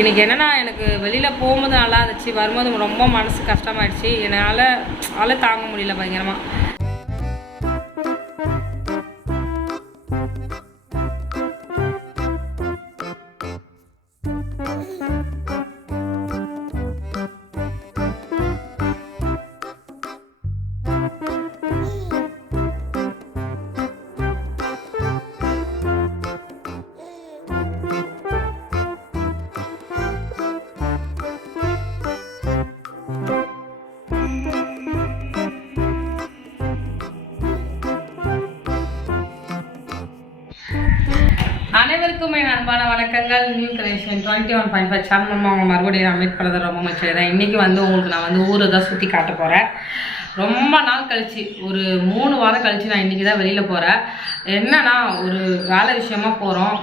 இன்றைக்கி என்னென்னா எனக்கு வெளியில் போகும்போது நல்லா இருந்துச்சு, வரும்போது ரொம்ப மனசு கஷ்டமாயிடுச்சு. என்னால் தாங்க முடியல பயங்கரமாக. அனைவருக்கும் என் அன்பான வணக்கங்கள். நியூ கிரியேஷன் 21.5 சேனல் அவங்க மறுபடியும் நான் மீட் பண்ணதை ரொம்ப மகிழ்ச்சியதான். இன்றைக்கி உங்களுக்கு நான் ஊரை தான் சுற்றி காட்ட போகிறேன். ரொம்ப நாள் கழிச்சு, ஒரு 3 வாரம் கழிச்சு நான் இன்றைக்கி தான் வெளியில் போகிறேன். என்னன்னா ஒரு வேலை விஷயமா போகிறோம்.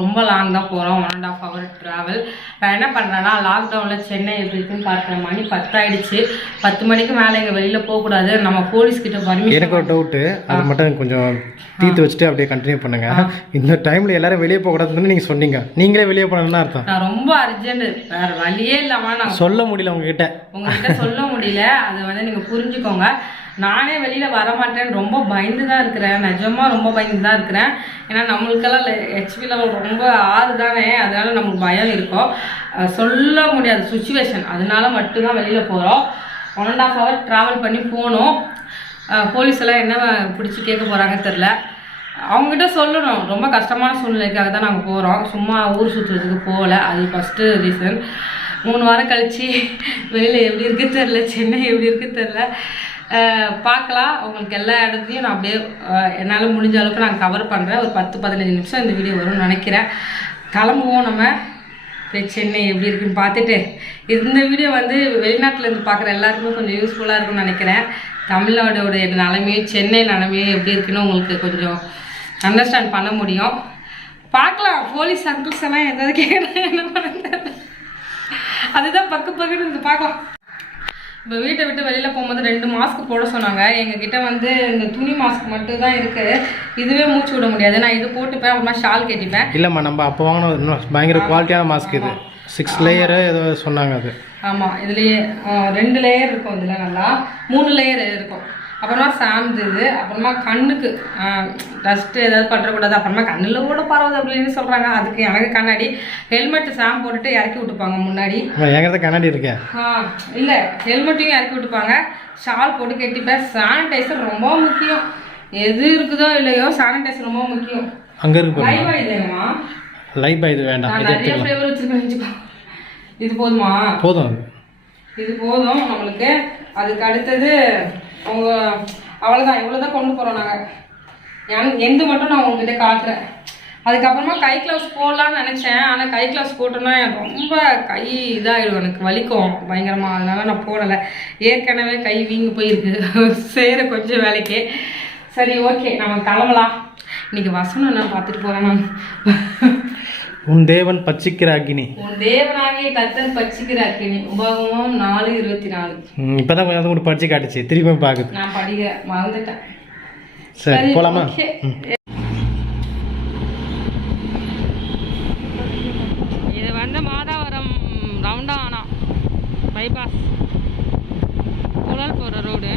ரொம்ப லாங் தான் போகிறோம், 1.5 hour ட்ராவல். நான் என்ன பண்ணுறேன்னா, லாக்டவுனில் சென்னை எப்படி இருக்குன்னு பார்க்குறேன். மணி 10 ஆகிடுச்சு. 10 மணிக்கு மேலே இங்கே வெளியில் போகக்கூடாது. நம்ம போலீஸ்கிட்ட பர்மிஷன். எனக்கு ஒரு டவுட்டு, அது மட்டும் கொஞ்சம் தீர்த்து வச்சுட்டு அப்படியே கண்டினியூ பண்ணுங்க. இந்த டைமில் எல்லாரும் வெளியே போகக்கூடாதுன்னு நீங்கள் சொன்னீங்க. நீங்களே வெளியே போகணும்னு அர்த்தம். நான் ரொம்ப அர்ஜென்ட், வேறு வழியே இல்லாமல் நான் சொல்ல முடியல உங்ககிட்ட சொல்ல முடியல. அதை நீங்கள் புரிஞ்சுக்கோங்க. நானே வெளியில் வரமாட்டேன்னு ரொம்ப பயந்து தான் இருக்கிறேன். நிஜமாக ரொம்ப பயந்து தான் இருக்கிறேன். ஏன்னா நம்மளுக்கெல்லாம் ஹெச்பி லெவல் ரொம்ப 6 தானே, அதனால நமக்கு பயம் இருக்கும். சொல்ல முடியாத சுச்சுவேஷன், அதனால மட்டும்தான் வெளியில் போகிறோம். 1.5 hour ட்ராவல் பண்ணி போகணும். போலீஸ் எல்லாம் என்ன பிடிச்சி கேட்க போகிறாங்கன்னு தெரில. அவங்ககிட்ட சொல்லணும். ரொம்ப கஷ்டமான சூழ்நிலைக்காக தான் நாங்கள் போகிறோம், சும்மா ஊர் சுற்றுறதுக்கு போகல. அது ஃபஸ்ட்டு ரீசன். 3 வாரம் கழித்து வெளியில் எப்படி இருக்குன்னு தெரில, சென்னை எப்படி இருக்குன்னு தெரில. பார்க்கலாம். உங்களுக்கு எல்லா இடத்துலையும் நான் அப்படியே என்னால் முடிஞ்ச அளவுக்கு நான் கவர் பண்ணுறேன். ஒரு 10-15 நிமிஷம் இந்த வீடியோ வரும்னு நினைக்கிறேன். கிளம்புவோம். நம்ம சென்னை எப்படி இருக்குன்னு பார்த்துட்டு, இந்த வீடியோ வெளிநாட்டிலேருந்து பார்க்குற எல்லாருக்குமே கொஞ்சம் யூஸ்ஃபுல்லாக இருக்குன்னு நினைக்கிறேன். தமிழ்நாடோடைய நிலைமையும் சென்னை நிலைமையும் எப்படி இருக்குன்னு உங்களுக்கு கொஞ்சம் அண்டர்ஸ்டாண்ட் பண்ண முடியும். பார்க்கலாம். போலீஸ் அங்கிள்ஸ் எல்லாம் ஏதாவது கேட்குறாங்க, என்ன பண்ண அதுதான் பக்குன்னு பார்க்கலாம். இப்போ வீட்டை விட்டு வெளியில் போகும்போது 2 மாஸ்க் போட சொன்னாங்க. எங்ககிட்ட இந்த துணி மாஸ்க் மட்டும் தான் இருக்குது. இதுவே மூச்சு விட முடியாது. நான் இது போட்டுப்பேன், அப்புறமா ஷால் கட்டிப்பேன். இல்லைம்மா, நம்ம அப்போ வாங்கின பயங்கர குவாலிட்டியான மாஸ்க் இது. 6 லேயரு ஏதோ சொன்னாங்க அது. ஆமாம், இதுலேயே 2 லேயர் இருக்கும். இதில் நல்லா 3 லேயர் இருக்கும். அப்புறமா சாந்து இது. அப்புறமா கண்ணுக்கு டஸ்ட்டு ஏதாவது பற்றக்கூடாது. அப்புறமா கண்ணில் கூட பரவாது அப்படின்னு சொல்கிறாங்க. அதுக்கு எனக்கு கண்ணாடி, ஹெல்மெட்டு சாம் போட்டுட்டு இறக்கி விட்டுப்பாங்க முன்னாடி. எங்கிறத கண்ணாடி இருக்கேன். இல்லை, ஹெல்மெட்டையும் இறக்கி விட்டுப்பாங்க. ஷால் போட்டு கட்டிப்பேன். சானிடைசர் ரொம்ப முக்கியம். எது இருக்குதோ இல்லையோ சானிடைசர் ரொம்ப முக்கியம். அங்கே இருக்கு லைவா. இதுமா லைவா இது வேண்டாம். நிறைய ஃப்ளேவர் வச்சுருக்கேன். இது போதுமா? போதும், இது போதும் நம்மளுக்கு. அதுக்கு அடுத்தது அவ்வளோதான். இவ்வளோதான் கொண்டு போகிறோம் நாங்கள். எந்த மட்டும் நான் உங்ககிட்ட காட்டுறேன். அதுக்கப்புறமா கை க்ளவுஸ் போடலான்னு நினச்சேன். ஆனால் கை க்ளவுஸ் போட்டோன்னா ரொம்ப கை இதாகிடும், எனக்கு வலிக்கும் பயங்கரமாக. அதனால நான் போடலை. ஏற்கனவே கை வீங்கி போயிருக்கு செய்கிற கொஞ்சம் வேலைக்கு. சரி, ஓகே, நம்ம கிளம்பலாம். இன்றைக்கி வசனம் நான் பார்த்துட்டு போகிறேன். நான் உன் தேவன் பச்சிக்கிற அக்கினி, உன் தேவனாகிய கர்த்தர் பச்சிக்கிற அக்கினி. உபாகமம் 4:24. இப்பதான் கொஞ்சம் கூட படிச்சு காட்டுச்சு, திருப்பி பாக்குது. நான் படிக்க மறந்துட்டேன். சரி, போலாமா? இது மாதாவரம் ரவுண்டானா பைபாஸ் புழல் போகிற ரோடு.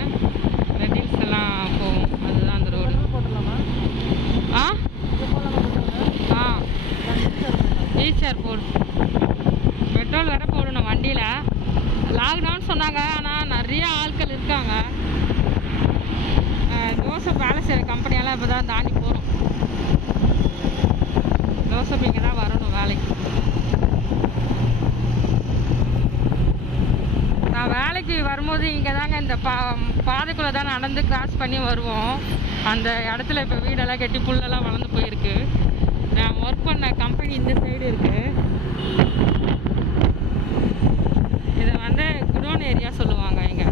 வெட்டிங்ஸ் எல்லாம் போகும், அதுதான் அந்த ரோடு. ஈச்சர் போடு. பெட்ரோல் வேற போடணும் வண்டியில். லாக்டவுன் சொன்னாங்க, ஆனால் நிறைய ஆட்கள் இருக்காங்க. ஜோசப் வேலை செய்கிற கம்பெனியெல்லாம் இப்போ தான் தாண்டி போகிறோம். ஜோசப் இங்கே தான் வரணும் வேலைக்கு. நான் வேலைக்கு வரும்போது இங்கே தாங்க இந்த பாதைக்குள்ளே தான் நடந்து கிராஸ் பண்ணி வருவோம். அந்த இடத்துல இப்போ வீடெல்லாம் கட்டி புல்லெல்லாம் வளர்ந்து போயிருக்கு. நான் ஒர்க் பண்ண கம்பெனி இந்த சைடு இருக்குது. இதை குடோன் ஏரியா சொல்லுவாங்க. இங்கே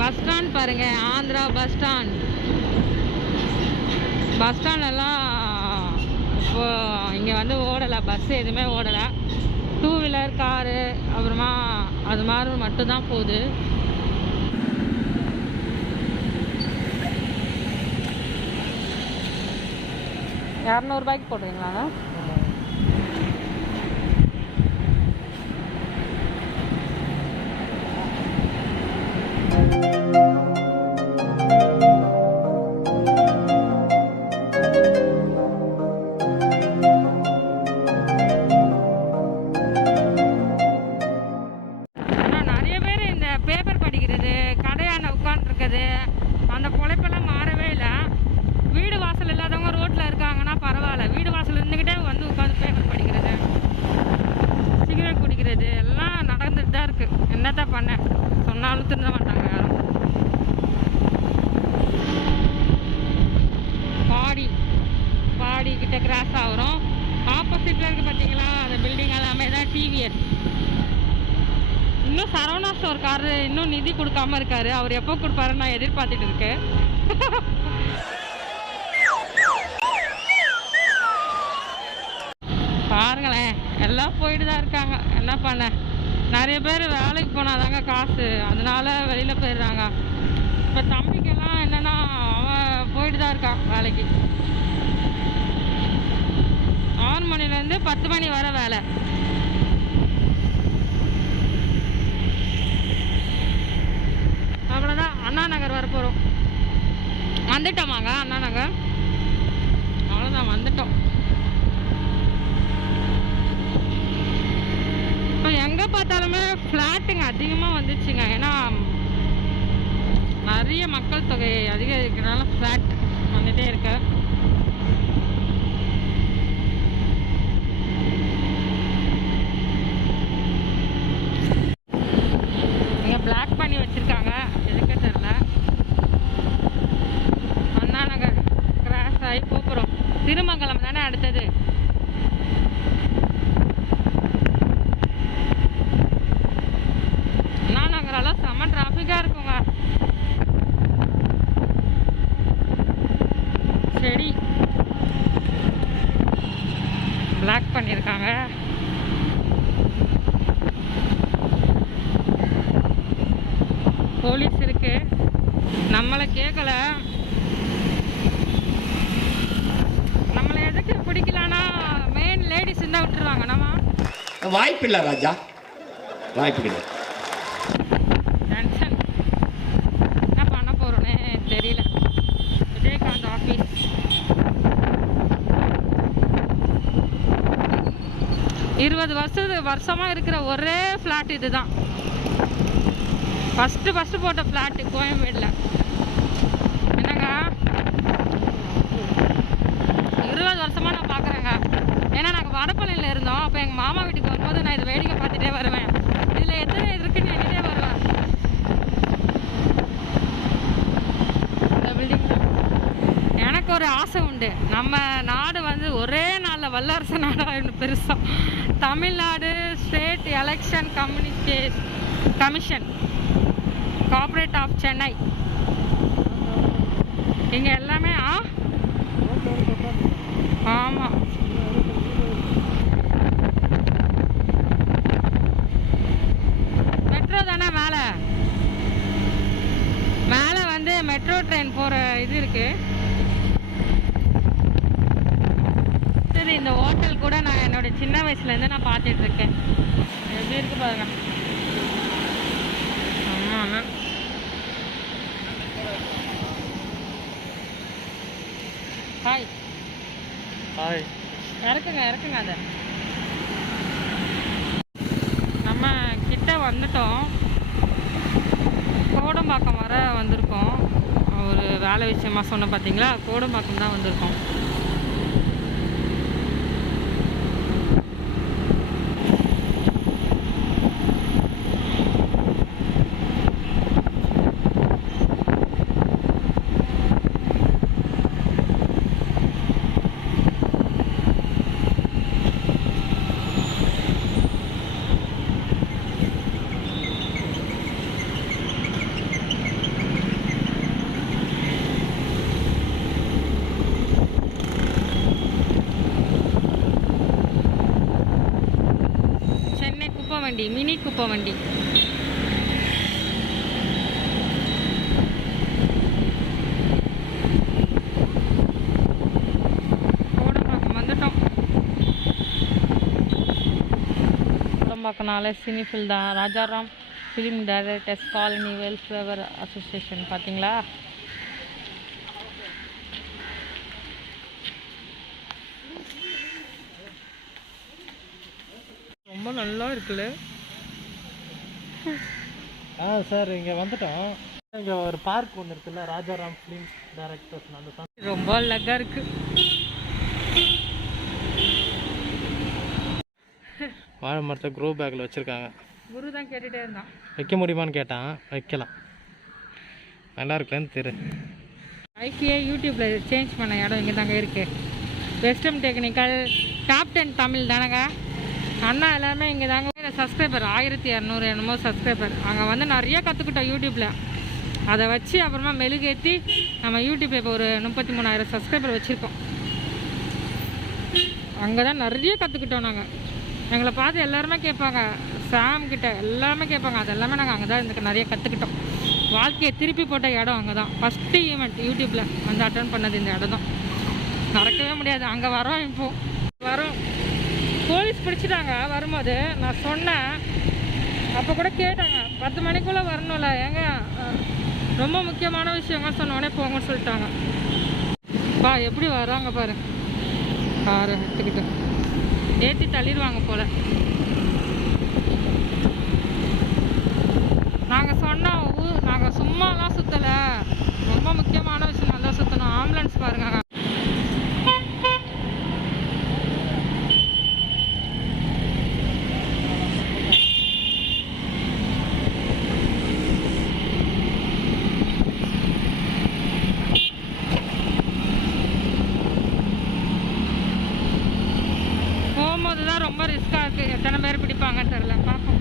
பஸ் ஸ்டாண்ட் பாருங்கள், ஆந்திரா பஸ் ஸ்டாண்ட். பஸ் ஸ்டாண்டெல்லாம் இப்போது இங்கே ஓடலை, பஸ் எதுவுமே ஓடலை. 2 வீலர் காரு அப்புறமா அது மாதிரி மட்டும்தான் போகுது. ₹200 போடுறீங்களாங்க? சொன்னாலும் திருந்த மாட்டாங்க யாரும். பாடி கிட்ட கிராஸ் ஆகிறோம். ஆப்போசிட்டில் இருக்குது பார்த்தீங்களா, அந்த பில்டிங் எல்லாமே தான் டிவிஎஸ். இன்னும் சரவணா ஸ்டோர் காரு இன்னும் நிதி கொடுக்காம இருக்காரு. அவர் எப்போ கொடுப்பாருன்னு நான் எதிர்பார்த்துட்டு இருக்கேன். பாருங்களேன், எல்லாம் போயிட்டு தான் இருக்காங்க. என்ன பண்ண, நிறைய பேர் வேலைக்கு போனாதாங்க காசு, அதனால வெளியில் போயிடுறாங்க. இப்போ தம்பிக்கெல்லாம் என்னென்னா அவன் போயிட்டு தான் இருக்கான் வேலைக்கு. 6 மணிலேருந்து 10 மணி வர வேலை. அவ்வளோதான். அண்ணா நகர் வர போகிறோம். வந்துட்டோமாங்க அண்ணா நகர்? அவ்வளோதான், வந்துட்டோம். இப்போ எங்கே பார்த்தாலுமே ஃப்ளாட்டுங்க அதிகமாக வந்துச்சுங்க. ஏன்னா நிறைய மக்கள் தொகை அதிகரிக்கிறதுனால ஃப்ளாட் வந்துகிட்டே இருக்கு. பிளாக் பண்ணி வச்சிருக்காங்க, எதுக்கு தெரியல. அண்ணா நகர் கிராஸ் ஆகி போகிறோம். திருமங்கலம் தானே அடுத்தது. அண்ணா நகரெல்லாம் செம்ம டிராஃபிக்காக இருக்குங்க. சரி, பிளாக் பண்ணியிருக்காங்க. போலீஸ் இருக்கு, நம்மளை கேட்கல. நம்மளை எதுக்கு பிடிக்கலன்னா மெயின் லேடிஸ் இருந்தால் விட்டுருவாங்க. நம்ம வாய்ப்பு இல்லை ராஜா, வாய்ப்பு கிடையாது. டென்ஷன் என்ன பண்ண போறோன்னே தெரியல. விஜயகாந்த் ஆஃபீஸ். இருபது வருஷமா இருக்கிற ஒரே ஃப்ளாட் இதுதான். ஃபஸ்ட்டு போட்ட ஃப்ளாட்டு கோயம்பேடில். என்னங்க 20 வருஷமாக நான் பார்க்குறேங்க. ஏன்னா நாங்கள் வடப்பள்ளியில் இருந்தோம். அப்போ எங்கள் மாமா வீட்டுக்கு வரும்போது நான் இதை வேடிக்கை பார்த்துட்டே வருவேன். இதில் எத்தனை இருக்குன்னு எண்ணிட்டே வருவேன். இந்த பில்டிங் எனக்கு ஒரு ஆசை உண்டு. நம்ம நாடு வந்து ஒரே நாளில் வல்லரசு நாடாக பெருசாக. Tamil Nadu state election commission corporate of Chennai. இங்கே எல்லாமே ஆமாம். மெட்ரோ தானே மேலே வந்து மெட்ரோ ட்ரெயின் போகிற இது இருக்கு. சரி, இந்த ஹோட்டல் கூட நான் என்னோட சின்ன வயசுலேருந்து நான் பார்த்துட்டு இருக்கேன். எப்படி இருக்கு பாருங்க. ஆமாம், ஹாய் ஹாய். இறக்குங்க அதை. நம்ம கிட்ட வந்துட்டோம். கோடம்பாக்கம் வர வந்திருக்கோம். ஒரு வேலை விஷயமா சொன்ன பார்த்தீங்களா, கோடம்பாக்கம் தான் வந்திருக்கோம். வண்டி, மினி குப்பை வண்டி. கோடம்பாக்கம் வந்துட்டோம். கோடம்பாக்கனால சினிஃபில் தான். Rajaram film directors colony welfare association. பார்த்தீங்களா? ரொம்ப நல்லா இருக்குல்ல. சார் இங்கே வந்துட்டோம். இங்கே ஒரு பார்க் ஒன்று இருக்குல்ல, ராஜாராம் ஃபிலிம் டைரக்டர்ஸ். அந்த ரொம்ப அழகாக இருக்கு. வாழை மரத்தை க்ரோ பேக்கில் வச்சுருக்காங்க. குரு தான் கேட்டுகிட்டே இருந்தான் வைக்க முடியுமான்னு கேட்டான். வைக்கலாம், நல்லா இருக்குன்னு ஐக்கிய யூடியூப்பில் சேஞ்ச் பண்ண இடம் இங்கே தாங்க இருக்குது. வெஸ்டர்ன் டெக்னிக்கல் டாப் 10 தமிழ் தானேங்க. அண்ணா எல்லாமே இங்கே தாங்க. சப்ஸ்கிரைபர் 1200 என்னமோ சப்ஸ்கிரைபர். அங்கே வந்து நிறைய கற்றுக்கிட்டோம் யூடியூப்பில். அதை வச்சு அப்புறமா மெழுகேற்றி நம்ம யூடியூப்பில் இப்போ ஒரு 33,000 சப்ஸ்கிரைபர் வச்சுருக்கோம். அங்கே தான் நிறைய கற்றுக்கிட்டோம் நாங்கள். எங்களை பார்த்து எல்லாருமே கேட்பாங்க, சாம் கிட்ட எல்லாமே கேட்பாங்க. அது எல்லாமே நாங்கள் அங்கே தான் இதுக்கு நிறைய கற்றுக்கிட்டோம். வாழ்க்கையை திருப்பி போட்ட இடம் அங்கே தான். ஃபஸ்ட்டு ஈவெண்ட் யூடியூப்பில் வந்து அட்டன் பண்ணது இந்த இடம் தான். மறக்கவே முடியாது. அங்கே வரோம், இப்போது வரோம். போலீஸ் பிடிச்சிட்டாங்க வரும்போது. நான் சொன்னேன், அப்போ கூட கேட்டாங்க 10 மணிக்குள்ளே வரணும்ல, ஏங்க ரொம்ப முக்கியமான விஷயங்க சொன்னோடனே போங்கன்னு சொல்லிட்டாங்க. பா எப்படி வராங்க பாரு, காரை எடுத்துக்கிட்டு ஏற்றி தள்ளிடுவாங்க போல். நாங்கள் சொன்னோம் நாங்கள் சும்மாலாம் சுற்றலை, ரொம்ப முக்கியமான விஷயம் நல்லா சுற்றணும். ஆம்புலன்ஸ் பாருங்க. போகும்போது தான் ரொம்ப ரிஸ்க்காக இருக்குது. எத்தனை பேர் பிடிப்பாங்கன்னு தெரியல, பார்ப்போம்.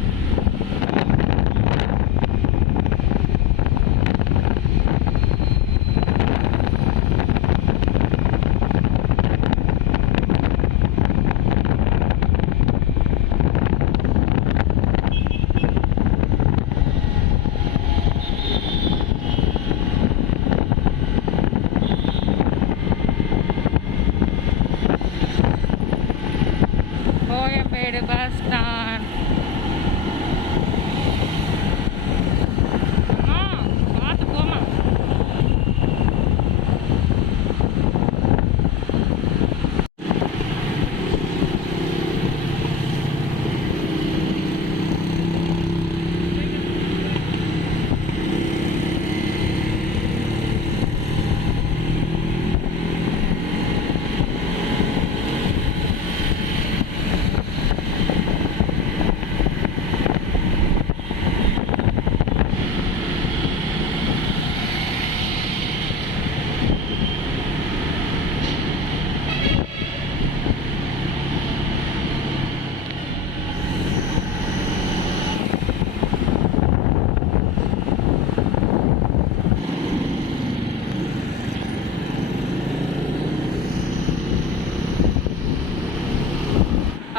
Koyambedu bus stand. பார்த்து போமா.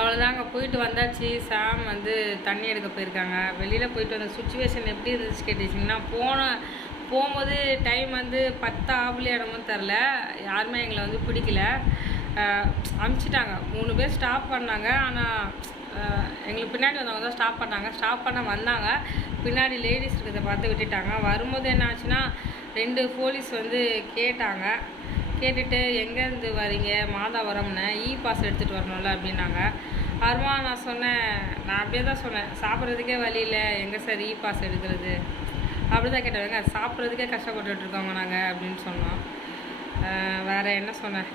அவ்வளோதாங்க, போயிட்டு வந்தாச்சு. சாம் வந்து தண்ணி எடுக்க போயிருக்காங்க. வெளியில் போயிட்டு வந்த சுச்சுவேஷன் எப்படி இருந்துச்சு கேட்டுச்சிங்கன்னா, போகும்போது டைம் வந்து 10 ஆகலையே இடமோ தெரில. யாருமே எங்களை வந்து பிடிக்கல, அனுப்பிச்சிட்டாங்க. 3 பேர் ஸ்டாப் பண்ணாங்க. ஆனால் எங்களுக்கு பின்னாடி வந்தவங்க தான் ஸ்டாப் பண்ணாங்க. ஸ்டாப் பண்ண வந்தாங்க, பின்னாடி லேடிஸ் இருக்கிறத பார்த்து விட்டுட்டாங்க. வரும்போது என்ன ஆச்சுன்னா, 2 போலீஸ் வந்து கேட்டாங்க. கேட்டுட்டு எங்கேருந்து வரீங்க, மாதாவரம்னு, பாஸ் எடுத்துகிட்டு வரணும்ல அப்படின்னாங்க. அப்புறமா நான் சொன்னேன், நான் அப்படியே தான் சொன்னேன், சாப்பிட்றதுக்கே வழி இல்லை, எங்கே சார் பாஸ் எடுக்கிறது அப்படி தான் கேட்டவங்க. சாப்பிட்றதுக்கே கஷ்டப்பட்டுருக்கோங்க நாங்கள் அப்படின்னு சொன்னோம். வேறு என்ன சொன்னேன்.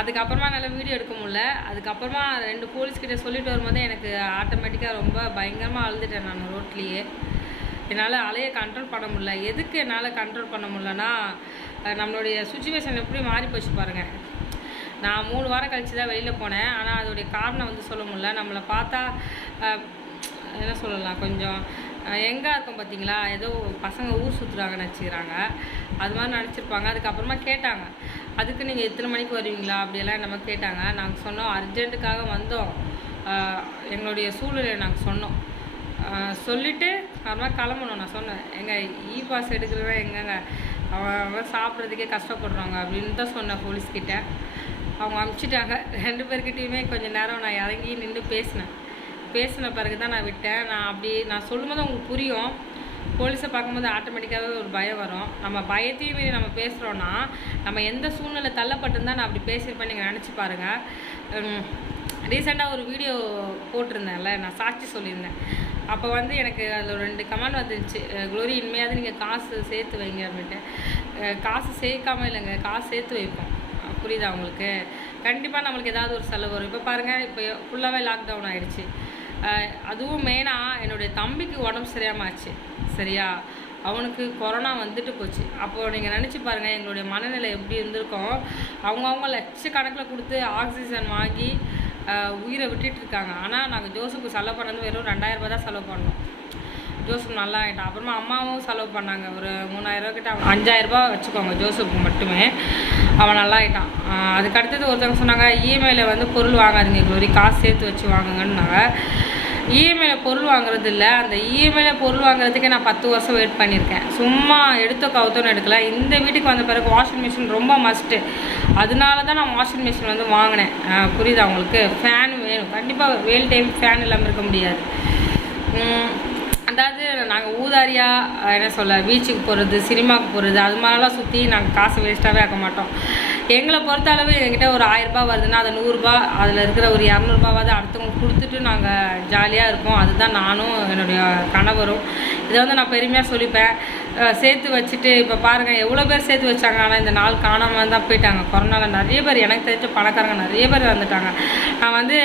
அதுக்கப்புறமா நல்லா வீடியோ எடுக்க முடியல. அதுக்கப்புறமா 2 போலீஸ்கிட்ட சொல்லிட்டு வரும்போது எனக்கு ஆட்டோமேட்டிக்காக ரொம்ப பயங்கரமாக அழுதுட்டேன் நான் ரோட்லேயே. என்னால் அலையை கண்ட்ரோல் பண்ண முடியல. எதுக்கு என்னால் கண்ட்ரோல் பண்ண முடியலன்னா, நம்மளுடைய சுச்சுவேஷன் எப்படி மாறி போச்சு பாருங்கள். நான் 3 வாரம் கழித்து தான் வெளியில் போனேன். ஆனால் அதோடைய காரணம் வந்து சொல்ல முடியல. நம்மளை பார்த்தா என்ன சொல்லலாம், கொஞ்சம் எங்கே இருக்கும் பார்த்தீங்களா, ஏதோ பசங்க ஊர் சுற்றுறாங்கன்னு நினச்சிக்கிறாங்க. அது மாதிரி நினச்சிருப்பாங்க. அதுக்கப்புறமா கேட்டாங்க, அதுக்கு நீங்கள் எத்தனை மணிக்கு வருவீங்களா அப்படியெல்லாம் நம்ம கேட்டாங்க. நாங்கள் சொன்னோம், அர்ஜென்ட்டுக்காக வந்தோம், எங்களுடைய சூழ்நிலையை நாங்கள் சொன்னோம். சொல்லிவிட்டு அப்புறமா கிளம்பணும். நான் சொன்னேன், எங்கள் பாஸ் எடுக்கிறவன் எங்கங்க, அவன் சாப்பிட்றதுக்கே கஷ்டப்படுறாங்க அப்படின்னு தான் சொன்னேன் போலீஸ்கிட்ட. அவங்க அனுப்பிச்சிட்டாங்க. 2 பேர்கிட்டையுமே கொஞ்சம் நேரம் நான் இறங்கி நின்று பேசின பிறகு தான் நான் விட்டேன். நான் சொல்லும்போது அவங்களுக்கு புரியும். போலீஸை பார்க்கும்போது ஆட்டோமேட்டிக்காகவே ஒரு பயம் வரும். நம்ம பயத்தையும் மீறி நம்ம பேசுகிறோன்னா, நம்ம எந்த சூழ்நிலை தள்ளப்பட்டிருந்தால் நான் அப்படி பேசியிருப்பேன் நீங்கள் நினச்சி பாருங்கள். ரீசெண்டாக ஒரு வீடியோ போட்டிருந்தேன்ல, நான் சாட்சி சொல்லியிருந்தேன். அப்போ வந்து எனக்கு அதில் 2 கமெண்ட் வந்துருந்துச்சு. க்ளோரி, இனிமையாவது நீங்கள் காசு சேர்த்து வைங்க அப்படின்ட்டு. காசு சேர்க்காமல் இல்லைங்க, காசு சேர்த்து வைப்போம். புரியுதா உங்களுக்கு? கண்டிப்பாக நம்மளுக்கு ஏதாவது ஒரு செலவு வரும். இப்போ பாருங்கள், இப்போ ஃபுல்லாகவே லாக்டவுன் ஆகிடுச்சு. அதுவும் மெயினாக என்னுடைய தம்பிக்கு உடம்பு சரியாமல் ஆச்சு சரியா. அவனுக்கு கொரோனா வந்துட்டு போச்சு. அப்போது நீங்கள் நினச்சி பாருங்கள் எங்களுடைய மனநிலை எப்படி இருந்திருக்கோம். அவங்கவுங்க லட்சக்கணக்கில் கொடுத்து ஆக்சிஜன் வாங்கி உயிரை விட்டுட்டு இருக்காங்க. ஆனால் நாங்கள் ஜோசப்புக்கு செலவு பண்ணது வெறும் 2000 ரூபா தான் செலவு பண்ணோம். ஜோசப் நல்லா ஆகிட்டான். அப்புறமா அம்மாவும் செலவு பண்ணாங்க ஒரு 3000 கிட்ட. 5000 ரூபா வச்சுக்கோங்க ஜோசப்புக்கு மட்டுமே. அவன் நல்லா ஆகிட்டான். அதுக்கு அடுத்தது ஒருத்தவங்க சொன்னாங்க இஎம்ஐயில் வந்து பொருள் வாங்காதீங்க க்ளோரி, காசு சேர்த்து வச்சு வாங்குங்கன்னாங்க. இஎம்ஐயில் பொருள் வாங்குறது இல்லை, அந்த இஎம்ஐயில் பொருள் வாங்குறதுக்கே நான் 10 வருஷம் வெயிட் பண்ணியிருக்கேன். சும்மா எடுத்த கவுத்தோன்னு எடுக்கல. இந்த வீட்டுக்கு வந்த பிறகு வாஷிங் மிஷின் ரொம்ப மஸ்ட்டு. அதனால தான் நான் வாஷிங் மிஷின் வந்து வாங்கினேன். புரியுதா உங்களுக்கு? ஃபேன் வேணும் கண்டிப்பாக. வெயில் டைம் ஃபேன் இல்லாமல் இருக்க முடியாது. அதாவது நாங்கள் ஊதாரியாக என்ன சொல்ல, பீச்சுக்கு போகிறது, சினிமாவுக்கு போகிறது, அது மாதிரிலாம் சுற்றி நாங்கள் காசு வேஸ்ட்டாகவே ஆக்க மாட்டோம். எங்களை பொறுத்த அளவு எங்ககிட்ட ஒரு 1000 ரூபா வருதுன்னா அது 100 ரூபா, அதில் இருக்கிற ஒரு 200 ரூபாவாவது அடுத்தவங்களுக்கு கொடுத்துட்டு நாங்கள் ஜாலியாக இருப்போம். அதுதான் நானும் என்னுடைய கணவரும். இதை வந்து நான் பெருமையாக சொல்லிப்பேன். சேர்த்து வச்சுட்டு இப்போ பாருங்கள் எவ்வளோ பேர் சேர்த்து வச்சாங்க. ஆனால் இந்த நாள் காணாமல் தான் போயிட்டாங்க. கொரோனாவில் நிறைய பேர், எனக்கு தெரிஞ்ச பணக்காரங்க நிறைய பேர் வந்துட்டாங்க. நான் வந்து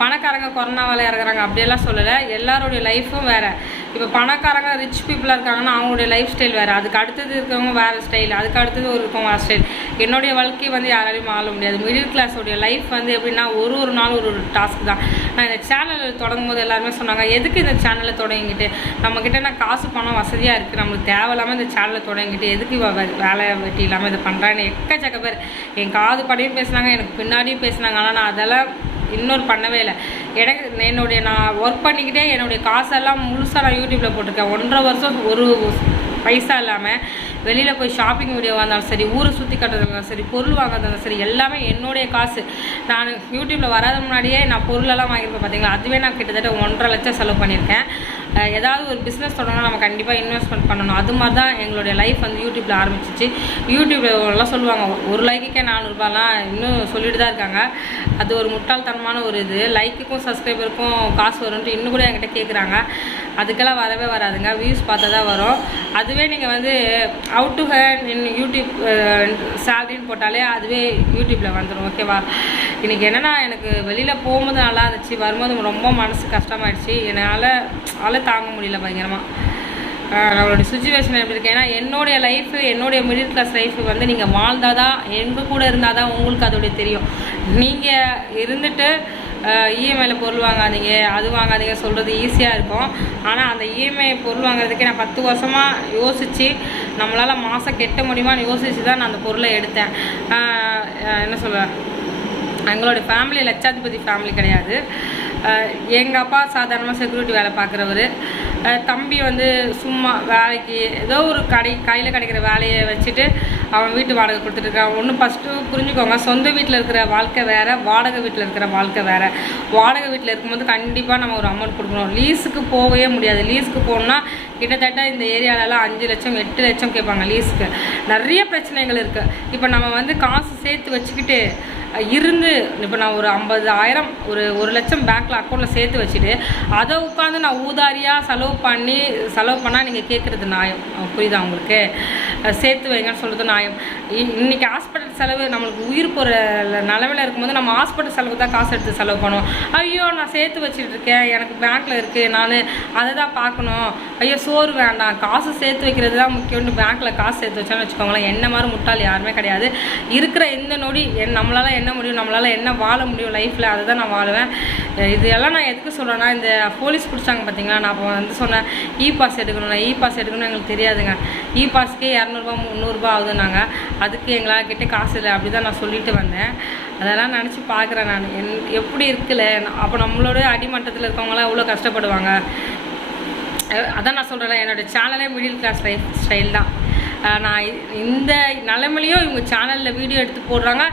பணக்காரங்க கொரோனாவால் இறங்குறாங்க அப்படியெல்லாம் சொல்லலை. எல்லாருடைய லைஃப்பும் வேறு. இப்போ பணக்காரங்க ரிச் பீப்புளாக இருக்காங்கன்னா அவங்களுடைய லைஃப் ஸ்டைல் வேறு, அதுக்கு அடுத்தது இருக்கவங்க வேறு ஸ்டைல், அதுக்கு அடுத்தது இருக்கவங்க வேறு ஸ்டைல். என்னுடைய வாழ்க்கை வந்து யாராலையும் ஆள முடியாது. மிடில் கிளாஸோடைய லைஃப் வந்து எப்படின்னா ஒரு நாள் ஒரு டாஸ்க் தான். நான் இந்த சேனல் தொடங்கும் போது எல்லாருமே சொன்னாங்க எதுக்கு இந்த சேனலை தொடங்கிட்டு, நம்மக்கிட்ட நான் காசு பணம் வசதியாக இருக்குது, நம்மளுக்கு தேவையில்லாமல் இந்த சேனலை தொடங்கிட்டு எதுக்கு வேலை வெட்டி இல்லாமல் இதை பண்ணுறான்னு எக்கச்சக்க பேர் என் காது படையும் பேசுனாங்க, எனக்கு பின்னாடியும் பேசுனாங்க. ஆனால் நான் அதெல்லாம் இன்னொரு பண்ணவே இல்லை. எனக்கு நான் ஒர்க் பண்ணிக்கிட்டே என்னுடைய காசெல்லாம் முழுசாக நான் யூடியூப்பில் போட்டிருக்கேன். 1.5 வருஷம் ஒரு பைசா இல்லாமல் வெளியில் போய் ஷாப்பிங் வீடியோ இருந்தாலும் சரி, ஊரை சுற்றி கட்டுறதுனாலும் சரி, பொருள் வாங்குறதுனாலும் சரி, எல்லாமே என்னுடைய காசு. நான் யூடியூப்பில் வராத முன்னாடியே நான் பொருளெல்லாம் வாங்கியிருப்பேன் பார்த்தீங்களா. அதுவே நான் கிட்டத்தட்ட 1.5 லட்சம் செலவு பண்ணியிருக்கேன். ஏதாவது ஒரு பிஸ்னஸ் தொடங்கினா நம்ம கண்டிப்பாக இன்வெஸ்ட்மெண்ட் பண்ணணும். அது மாதிரி தான் எங்களுடைய லைஃப் வந்து யூடியூப்பில் ஆரம்பிச்சிச்சு. யூடியூப்லாம் சொல்லுவாங்க ஒரு லைக்குக்கே 400 ரூபாலாம் இன்னும் சொல்லிட்டு தான் இருக்காங்க. அது ஒரு முட்டாள்தனமான ஒரு இது. லைக்குக்கும் சப்ஸ்கிரைபருக்கும் காசு வரும்ன்ட்டு இன்னும் கூட என்கிட்ட கேட்குறாங்க. அதுக்கெல்லாம் வரவே வராதுங்க, வியூஸ் பார்த்தா தான் வரும். அதுவே நீங்கள் வந்து how to earn in YouTube சேலரின்னு போட்டாலே அதுவே யூடியூப்பில் வந்துடும். ஓகேவா? இன்றைக்கி என்னென்னா எனக்கு வெளியில் போகும்போது நல்லா இருந்துச்சு, வரும்போது ரொம்ப மனசு கஷ்டமாயிடுச்சு. என்னால் தாங்க முடியல பயங்கரமாக. நம்மளுடைய சுச்சுவேஷன் எப்படி இருக்கு. ஏன்னா என்னுடைய லைஃபு, என்னுடைய மிடில் கிளாஸ் லைஃபு வந்து நீங்கள் வாழ்ந்தால் தான், எங்கள் கூட இருந்தால் தான் உங்களுக்கு அதோடைய தெரியும். நீங்கள் இருந்துட்டு இஎம்ஐயில் பொருள் வாங்காதீங்க, அது வாங்காதீங்க சொல்கிறது ஈஸியாக இருக்கும். ஆனால் அந்த இஎம்ஐ பொருள் வாங்குறதுக்கே நான் 10 வருஷமாக யோசித்து நம்மளால் மாதம் கெட்ட முடியுமான்னு யோசித்து தான் நான் அந்த பொருளை எடுத்தேன். என்ன சொல்ல, எங்களுடைய ஃபேமிலி லட்சாதிபதி ஃபேமிலி கிடையாது. எங்கள் அப்பா சாதாரணமாக செக்யூரிட்டி வேலை பார்க்குறவர். தம்பி வந்து சும்மா வேலைக்கு ஏதோ ஒரு கையில் கிடைக்கிற வேலையை வச்சுட்டு அவன் வீட்டு வாடகை கொடுத்துட்ருக்கான். ஒன்று ஃபஸ்ட்டு புரிஞ்சுக்கோங்க, சொந்த வீட்டில் இருக்கிற வாழ்க்கை வேறு, வாடகை வீட்டில் இருக்கிற வாழ்க்கை வேறு. வாடகை வீட்டில் இருக்கும்போது கண்டிப்பாக நம்ம ஒரு அமௌண்ட் கொடுக்கணும். லீஸுக்கு போகவே முடியாது. லீஸுக்கு போகணுன்னா கிட்டத்தட்ட இந்த ஏரியாலலாம் 5 லட்சம் 8 லட்சம் கேட்பாங்க லீஸுக்கு. நிறைய பிரச்சனைகள் இருக்குது. இப்போ நம்ம வந்து காசு சேர்த்து வச்சுக்கிட்டு இருந்து, இப்போ நான் ஒரு 50,000 ஒரு 1 லட்சம் பேங்க்கில் அக்கௌண்ட்டில் சேர்த்து வச்சுட்டு அதை உட்காந்து நான் ஊதாரியாக செலவு பண்ணால் நீங்கள் கேட்குறது நியாயம்? புரியுதா உங்களுக்கு? சேர்த்து வைங்கன்னு சொல்கிறது நியாயம். இன்றைக்கி ஹாஸ்பிட்டல் செலவு நம்மளுக்கு உயிர் போகிற நிலமையில் இருக்கும்போது நம்ம ஹாஸ்பிட்டல் செலவு தான் காசு எடுத்து செலவு பண்ணுவோம். ஐயோ நான் சேர்த்து வச்சுட்டு இருக்கேன், எனக்கு பேங்க்கில் இருக்குது, நான் அதை தான் பார்க்கணும், ஐயோ சோறு வேண்டாம், காசு சேர்த்து வைக்கிறது தான் முக்கியம்னு பேங்க்கில் காசு சேர்த்து வச்சோன்னு வச்சுக்கோங்களேன். என்ன மாதிரி முட்டாள் யாருமே கிடையாது. இருக்கிற இந்த நொடி நம்மளால் என்ன முடியும், நம்மளால் என்ன வாழ முடியும் லைஃப்பில், அதை தான் நான் வாழுவேன். இது எல்லாம் நான் எதுக்கு சொல்கிறேன்னா, இந்த போலீஸ் பிடிச்சாங்க பார்த்தீங்களா, நான் அப்போ வந்து சொன்னேன் இ பாஸ் எடுக்கணும். இ பாஸ் எடுக்கணும்னு எங்களுக்கு தெரியாதுங்க. இ பாஸ்க்கே 200 ரூபா 300 ரூபா ஆகுதுன்னாங்க. அதுக்கு எங்களால் கிட்டே காசு இல்லை, அப்படி தான் நான் சொல்லிட்டு வந்தேன். அதெல்லாம் நினச்சி பார்க்குறேன் நான் எப்படி இருக்குல்ல. அப்போ நம்மளோட அடிமட்டத்தில் இருக்கவங்களாம் எவ்வளோ கஷ்டப்படுவாங்க. அதான் நான் சொல்கிறேன், என்னோடய சேனலே மிடில் கிளாஸ் லைஃப் ஸ்டைல் தான். நான் இந்த நிலைமையிலையும் இவங்க சேனலில் வீடியோ எடுத்து போடுறாங்க,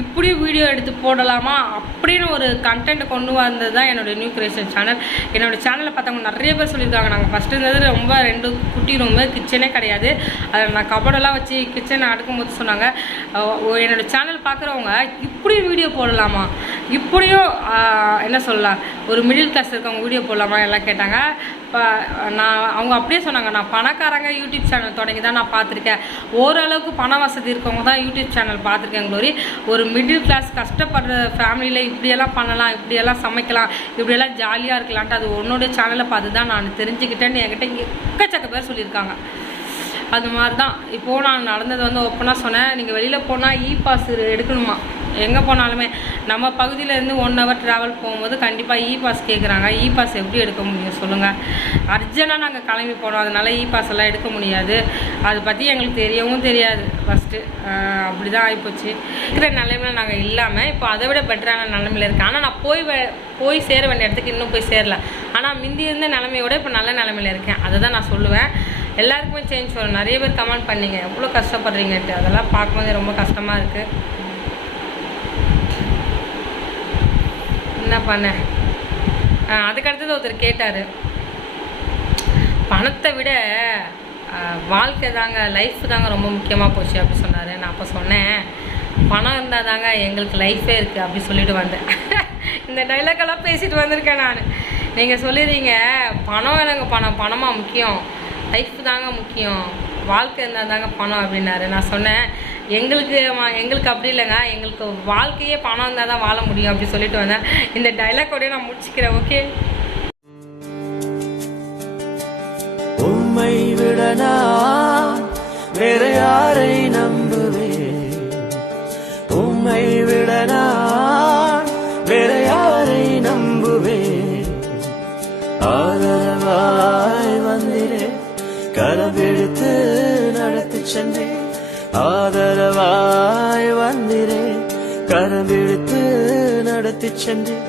இப்படியும் வீடியோ எடுத்து போடலாமா அப்படின்னு ஒரு கண்டென்ட் கொண்டு வந்தது தான் என்னோடய நியூ கிரியேஷன் சேனல். என்னோடய சேனலை பார்த்தவங்க நிறைய பேர் சொல்லியிருக்காங்க, நாங்கள் ஃபஸ்ட்டு இருந்தது ரொம்ப 2 குட்டி ரூமு, கிச்சனே கிடையாது, அதில் நான் கபடெல்லாம் வச்சு கிச்சனை அடுக்கும்போது சொன்னாங்க. என்னோடய சேனல் பார்க்குறவங்க இப்படி வீடியோ போடலாமா, இப்படியும் என்ன சொல்லலாம், ஒரு மிடில் கிளாஸ் இருக்கவங்க வீடியோ போடலாமா எல்லாம் கேட்டாங்க. இப்போ அவங்க அப்படியே சொன்னாங்க, நான் பணக்காரங்க யூடியூப் சேனல் தொடங்கி தான் நான் பார்த்துருக்கேன், ஓரளவுக்கு பண வசதி இருக்கவங்க தான் யூடியூப் சேனல் பார்த்துருக்கேன் க்ளோரி. ஒரு மிடில் கிளாஸ் கஷ்டப்படுற ஃபேமிலியில் இப்படியெல்லாம் பண்ணலாம், இப்படியெல்லாம் சமைக்கலாம், இப்படியெல்லாம் ஜாலியாக இருக்கலான்ட்டு அது உன்னோட சேனலை பார்த்து தான் நான் தெரிஞ்சுக்கிட்டேன்னு என்கிட்ட எக்கச்சக்க பேர் சொல்லியிருக்காங்க. அது மாதிரி தான் இப்போது நான் நடந்தது வந்து ஓப்பனாக சொன்னேன். நீங்கள் வெளியில் போனால் பாஸ் எடுக்கணுமா, எங்கே போனாலுமே நம்ம பகுதியிலேருந்து 1 hour ட்ராவல் போகும்போது கண்டிப்பாக பாஸ் கேட்குறாங்க. பாஸ் எப்படி எடுக்க முடியும் சொல்லுங்கள்? அர்ஜென்ட்டாக நாங்கள் கிளம்பி போனோம், அதனால் பாஸ் எல்லாம் எடுக்க முடியாது. அதை பற்றி எங்களுக்கு தெரியவும் தெரியாது ஃபஸ்ட்டு. அப்படி தான் ஆகிப்போச்சு. இருக்கிற நிலைமையில் நாங்கள் இல்லாமல் இப்போ அதை விட பெட்டரான நிலைமையில் இருக்கேன். ஆனால் நான் போய் சேர வேண்டிய இடத்துக்கு இன்னும் போய் சேரல. ஆனால் முந்தி இருந்த நிலைமையோட இப்போ நல்ல நிலைமையில் இருக்கேன். அதை தான் நான் சொல்லுவேன். எல்லாருக்குமே சேஞ்ச் வரும். நிறைய பேர் கமெண்ட் பண்ணிங்க எவ்வளோ கஷ்டப்படுறீங்கன்ட்டு, அதெல்லாம் பார்க்கும்போது ரொம்ப கஷ்டமாக இருக்குது. என்ன பண்ண. அதுக்கடுத்தது ஒருத்தர் கேட்டார், பணத்தை விட வாழ்க்கை தாங்க, லைஃப் தாங்க ரொம்ப முக்கியமாக போச்சு அப்படி சொன்னார். நான் அப்போ சொன்னேன், பணம் இருந்தால் தாங்க எங்களுக்கு லைஃபே இருக்குது அப்படி சொல்லிட்டு வந்தேன். இந்த டைலாக்கெல்லாம் பேசிட்டு வந்திருக்கேன் நான். நீங்கள் சொல்லிடுறீங்க பணம் இல்லைங்க, பணமாக முக்கியம், லைஃப் தாங்க முக்கியம், வாழ்க்கை இருந்தால் தாங்க பணம் அப்படின்னாரு. நான் சொன்னேன், எங்களுக்கு அப்படி இல்லைங்க, எங்களுக்கு வாழ்க்கையே பணம் இருந்தால் தான் வாழ முடியும் அப்படி சொல்லிட்டு வந்தேன். இந்த டைலாக்கோடய நான் முடிச்சுக்கிறேன். ஓகே. உம்மை விட நான் வேற யாரை நம்புவேன், உம்மை விட நான் வேற யாரை நம்புவேன். ஆதரவாய் வந்திரே, கரவெடுத்து நடத்தி சென்றேன். ஆதரவாய் வந்திரே, கரவெடுத்து நடத்தி சென்றேன்.